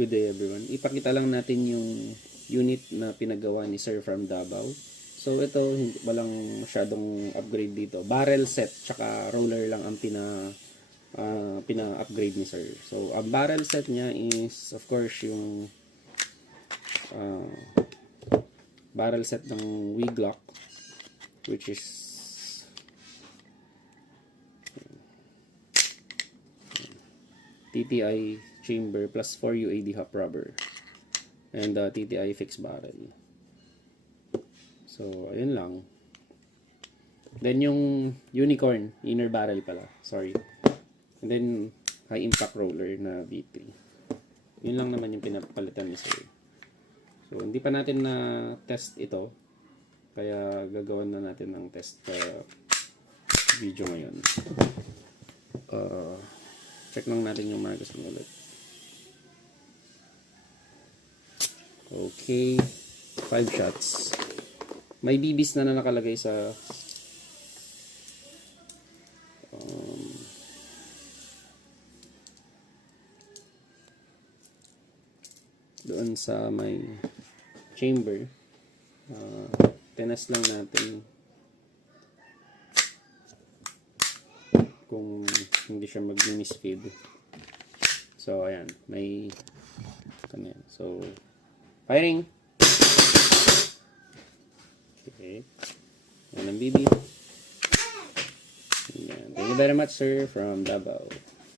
Good day everyone. Ipakita lang natin yung unit na pinagawa ni Sir from Davao. So ito, walang masyadong upgrade dito. Barrel set tsaka roller lang ang pina-upgrade ni Sir. So ang barrel set niya is of course yung barrel set ng Wiglock, which is TTI chamber plus 4 UAD hop rubber and TTI fixed barrel. So ayun lang. Then yung unicorn inner barrel pala, sorry. And then high impact roller na V3. Yun lang naman yung pinapalitan ni Sir. So hindi pa natin na test ito, kaya gagawin na natin ng test video ngayon. Check lang natin yung magazine ulit. Okay, 5 shots. May BBs na nakalagay sa doon sa may chamber. Tinest lang natin kung hindi siya mag-misfeed. So ayan, may kanyan. So firing. Okay. Yan ang BB. Yan. Thank you very much, sir, from Davao.